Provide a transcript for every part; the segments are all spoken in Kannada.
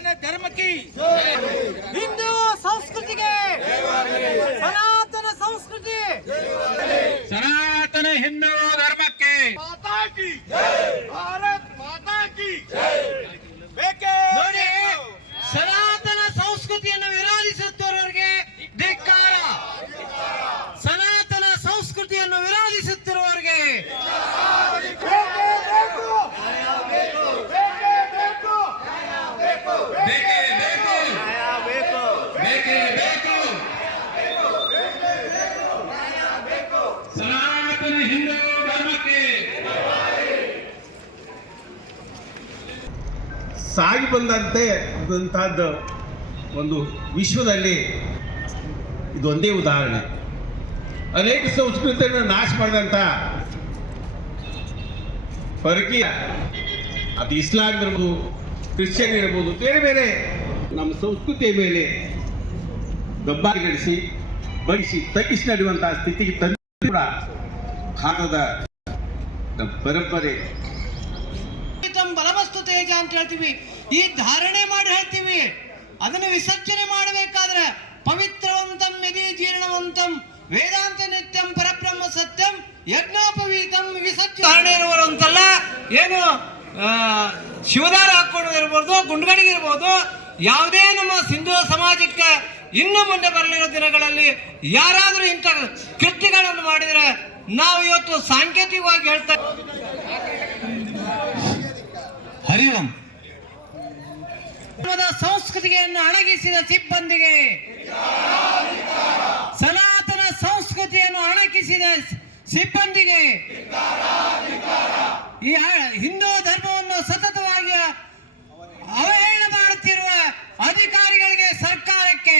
ಸನಾತನ ಧರ್ಮ ಕಿ ಹಿಂದೂ ಸಾಗಿ ಬಂದಂತೆ ಇದ್ದಂತಹದ್ದು ಒಂದು ವಿಶ್ವದಲ್ಲಿ ಇದೊಂದೇ ಉದಾಹರಣೆ. ಅನೇಕ ಸಂಸ್ಕೃತಿಯನ್ನು ನಾಶ ಮಾಡಿದಂಥ ಪರಕೀಯ ಅದು ಇಸ್ಲಾಂ ಇರ್ಬೋದು, ಕ್ರಿಶ್ಚಿಯನ್ ಇರ್ಬೋದು, ಬೇರೆ ಬೇರೆ ನಮ್ಮ ಸಂಸ್ಕೃತಿಯ ಮೇಲೆ ದಬ್ಬಾಗಿ ನಡೆಸಿ ಬಡಿಸಿ ತಗ್ಗಿಸಿ ನಡೆಯುವಂತಹ ಸ್ಥಿತಿಗೆ ತಂದು ಕೂಡ ಭಾರತದ ನಮ್ಮ ಪರಂಪರೆ. ತಮ್ಮ ಬಲವಸ್ತು ತೇಜ ಅಂತ ಹೇಳ್ತೀವಿ. ಈ ಧಾರಣೆ ಮಾಡಿ ಹೇಳ್ತೀವಿ. ಅದನ್ನು ವಿಸರ್ಜನೆ ಮಾಡಬೇಕಾದ್ರೆ ಪವಿತ್ರವಂತಂ ಯದಿ ಜೀರ್ಣವಂತಂ ವೇದಾಂತ ನಿತ್ಯಂ ಪರಬ್ರಹ್ಮ ಸತ್ಯಂ ಯಜ್ಞಾಪವೀತಂ ವಿಸರ್ಜನೆ. ಧಾರಣೆ ಇರುವರು ಅಂತಲ್ಲ ಏನು ಶಿವದಾರ ಶಿವದಾರ ಇರ್ಬೋದು ಗುಂಡ್ಗಡಿಗೆ ಇರ್ಬೋದು ಯಾವುದೇ ನಮ್ಮ ಸಿಂಧು ಸಮಾಜಕ್ಕೆ ಇನ್ನು ಮುಂದೆ ಬರಲಿರೋ ದಿನಗಳಲ್ಲಿ ಯಾರಾದರೂ ಇಂಥ ಮಾಡಿದರೆ ನಾವು ಇವತ್ತು ಸಾಂಕೇತಿಕವಾಗಿ ಹೇಳ್ತಾ ಹರಿ ಸಂಸ್ಕೃತಿಗೆ ಧರ್ಮದ ಸಂಸ್ಕೃತಿಯನ್ನು ಅಣಗಿಸಿದ ಸಿಬ್ಬಂದಿಗೆ ಸನಾತನ ಸಂಸ್ಕೃತಿಯನ್ನು ಅಣಗಿಸಿದ ಸಿಬ್ಬಂದಿಗೆ ಈ ಹಿಂದೂ ಧರ್ಮವನ್ನು ಸತತವಾಗಿ ಅವಹೇಳನ ಮಾಡುತ್ತಿರುವ ಅಧಿಕಾರಿಗಳಿಗೆ ಸರ್ಕಾರಕ್ಕೆ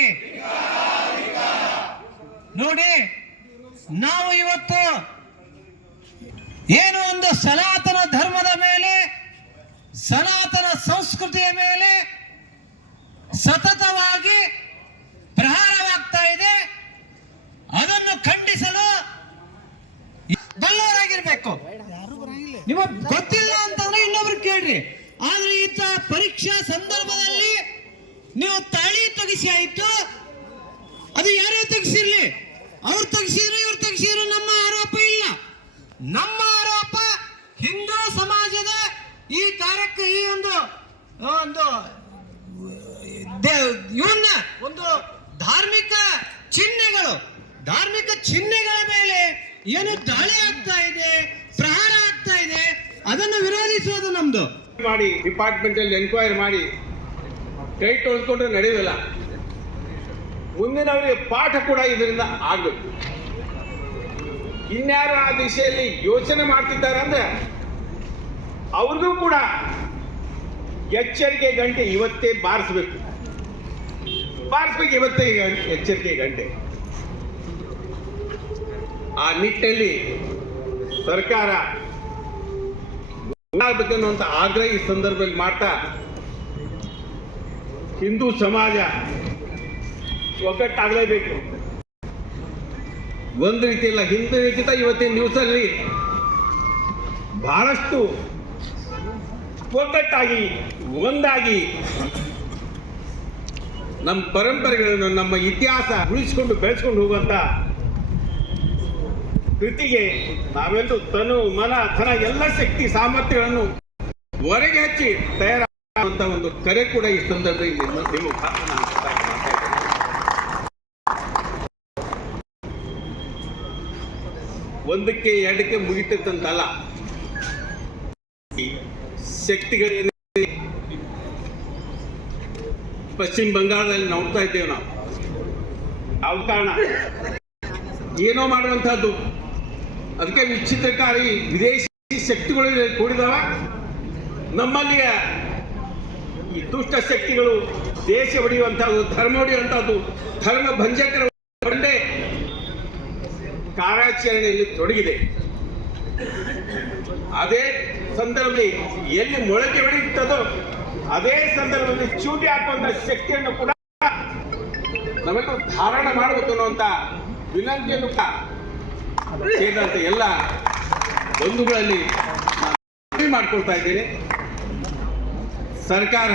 ನೋಡಿ ನಾವು ಇವತ್ತು ಏನು ಒಂದು ಸನಾತನ ಧರ್ಮದ ಮೇಲೆ, ಸನಾತನ ಸಂಸ್ಕೃತಿಯ ಮೇಲೆ ಸತತವಾಗಿ ಪ್ರಹಾರವಾಗ್ತಾ ಇದೆ. ಅದನ್ನು ಖಂಡಿಸಲು ಬಲ್ಲವರಾಗಿರ್ಬೇಕು. ನಿಮಗೆ ಗೊತ್ತಿಲ್ಲ ಅಂತಂದ್ರೆ ಇನ್ನೊಬ್ರು ಕೇಳ್ರಿ. ಆದ್ರೆ ಈತ ಪರೀಕ್ಷಾ ಸಂದರ್ಭದಲ್ಲಿ ನೀವು ತಾಳಿ ತೆಗಿಸಿ ಆಯ್ತು. ಅದು ಯಾರೇ ತೆಗಿಸಿರ್ಲಿ, ಅವ್ರು ತೆಗಿಸಿದ್ರು ನಮ್ಮ ಆರೋಪ ಇಲ್ಲ ನಮ್ಮ ಆರೋಪ ಹಿಂದೂ ಸಮಾಜದ ಈ ಕಾರ್ಯಕ್ಕೆ ಈ ಒಂದು ಒಂದು ಇವನ್ನ ಒಂದು ಧಾರ್ಮಿಕ ಚಿಹ್ನೆಗಳು, ಧಾರ್ಮಿಕ ಚಿಹ್ನೆಗಳ ಮೇಲೆ ಏನು ದಾಳಿ ಆಗ್ತಾ ಇದೆ, ಪ್ರಹಾರ ಆಗ್ತಾ ಇದೆ, ಅದನ್ನು ವಿರೋಧಿಸುವುದು ನಮ್ದು. ಮಾಡಿ ಡಿಪಾರ್ಟ್ಮೆಂಟ್ ಅಲ್ಲಿ ಎನ್ಕ್ವೈರಿ ಮಾಡಿ, ಕೈ ಹೊಂದ್ಕೊಂಡ್ರೆ ನಡೆಯೋದಿಲ್ಲ. ಮುಂದಿನವರಿಗೆ ಪಾಠ ಕೂಡ ಇದರಿಂದ ಆಗಬೇಕು. ಇನ್ಯಾರು ಆ ದಿಶೆಯಲ್ಲಿ ಯೋಚನೆ ಮಾಡ್ತಿದ್ದಾರೆ ಅಂದ್ರೆ ಅವ್ರಿಗೂ ಕೂಡ ಎಚ್ಚರಿಕೆ ಗಂಟೆ ಇವತ್ತೇ ಬಾರಿಸ್ಬೇಕು. ಬಾರಿಸ್ಬೇಕು ಇವತ್ತೇ ಎಚ್ಚರಿಕೆ ಗಂಟೆ. ಆ ನಿಟ್ಟಲ್ಲಿ ಸರ್ಕಾರ ಆಗಬೇಕನ್ನುವಂತ ಆಗ್ರಹ ಈ ಸಂದರ್ಭದಲ್ಲಿ ಮಾಡ್ತಾ ಹಿಂದೂ ಸಮಾಜ ಒಗ್ಗಟ್ಟಾಗಲೇಬೇಕು. ಒಂದು ರೀತಿಯಲ್ಲ ಹಿಂದಿನಕ್ಕಿಂತ ಇವತ್ತಿನ ನ್ಯೂಸಲ್ಲಿ ಬಹಳಷ್ಟು ಒಗ್ಗಟ್ಟಾಗಿ ಒಂದಾಗಿ ನಮ್ಮ ಪರಂಪರೆಗಳನ್ನು, ನಮ್ಮ ಇತಿಹಾಸ ಉಳಿಸ್ಕೊಂಡು ಬೆಳೆಸ್ಕೊಂಡು ಹೋಗುವಂತ ಕೃತಿಗೆ ನಾವೆಲ್ಲರೂ ತನು, ಮನ, ಧನ, ಎಲ್ಲ ಶಕ್ತಿ, ಸಾಮರ್ಥ್ಯಗಳನ್ನು ಹೊರಗೆ ಹಚ್ಚಿ ತಯಾರಾಗುವಂತ ಒಂದು ಕರೆ ಕೂಡ ಈ ಸಂದರ್ಭದಲ್ಲಿ ನಿಮ್ಮ. ಒಂದಕ್ಕೆ, ಎರಡಕ್ಕೆ ಮುಗಿತಕ್ಕಂತಲ್ಲ ಈ ಶಕ್ತಿಗಳೇನಿದೆ ಪಶ್ಚಿಮ ಬಂಗಾಳದಲ್ಲಿ ನೋಡ್ತಾ ಇದ್ದೇವೆ ನಾವು. ಯಾವ ಕಾರಣ ಏನೋ ಮಾಡುವಂತಹದ್ದು ಅದಕ್ಕೆ ವಿಚಿತ್ರಕಾರಿ ವಿದೇಶಿ ಶಕ್ತಿಗಳು ಕೂಡಿದಾವ. ನಮ್ಮಲ್ಲಿಯ ಈ ದುಷ್ಟ ಶಕ್ತಿಗಳು ದೇಶ ಹೊಡೆಯುವಂತಹದ್ದು ಧರ್ಮ ಹೊಡೆಯುವಂತಹದ್ದು ಧರ್ಮ ಭಂಜಕರ ಬಂಡೆ ಕಾರ್ಯಾಚರಣೆಯಲ್ಲಿ ತೊಡಗಿದೆ. ಅದೇ ಸಂದರ್ಭದಲ್ಲಿ ಎಲ್ಲಿ ಮೊಳಕೆ ಹೊಡೆಯುತ್ತದೋ ಅದೇ ಸಂದರ್ಭದಲ್ಲಿ ಚೂಟಿ ಹಾಕುವಂತ ಶಕ್ತಿಯನ್ನು ಕೂಡ ನಾವೆಲ್ಲರೂ ಧಾರಣ ಮಾಡಬೇಕು ಅನ್ನುವಂತ ವಿನಂತಿಯನ್ನು ಸೇರಿದಂತೆ ಎಲ್ಲ ಬಂಧುಗಳಲ್ಲಿ ಮಾಡ್ಕೊಳ್ತಾ ಇದ್ದೇನೆ. ಸರ್ಕಾರ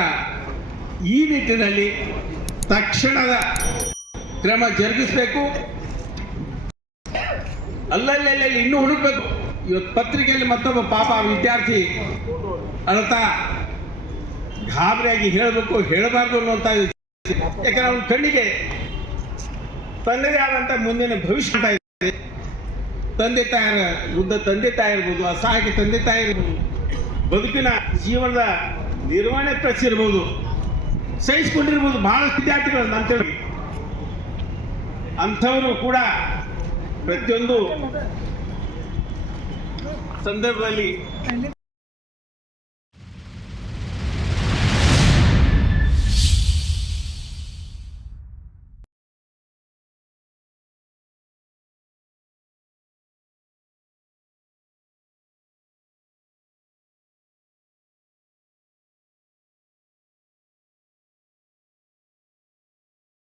ಈ ನಿಟ್ಟಿನಲ್ಲಿ ತಕ್ಷಣದ ಕ್ರಮ ಜರುಗಿಸಬೇಕು. ಅಲ್ಲಲ್ಲಿ ಇನ್ನೂ ಹುಡುಕ್ಬೇಕು. ಇವತ್ತು ಪತ್ರಿಕೆಯಲ್ಲಿ ಮತ್ತೊಬ್ಬ ಪಾಪ ವಿದ್ಯಾರ್ಥಿ ಅಳ್ತಾ ಗಾಬರಿಯಾಗಿ ಹೇಳಬೇಕು, ಹೇಳಬಾರ್ದು ಅನ್ನುವಂಥ ಯಾಕಂದ್ರೆ ಅವನ ಕಣ್ಣಿಗೆ ತನ್ನದೇ ಆದಂಥ ಮುಂದಿನ ಭವಿಷ್ಯ ತಂದೆ ತಾಯರ ವೃದ್ಧ ತಂದೆ ತಾಯಿ ಇರ್ಬೋದು, ಅಸಹಾಯಕ ತಂದೆ ತಾಯಿ ಇರ್ಬೋದು, ಬದುಕಿನ ಜೀವನದ ನಿರ್ವಹಣೆ ಪ್ರಚಿರ್ಬೋದು ಸಹಿಸಿಕೊಂಡಿರ್ಬೋದು ಬಹಳಷ್ಟು ವಿದ್ಯಾರ್ಥಿಗಳು ಅಂತೇಳಿ. ಅಂಥವರು ಕೂಡ ಪ್ರತಿಯೊಂದು ಸಂದರ್ಭದಲ್ಲಿ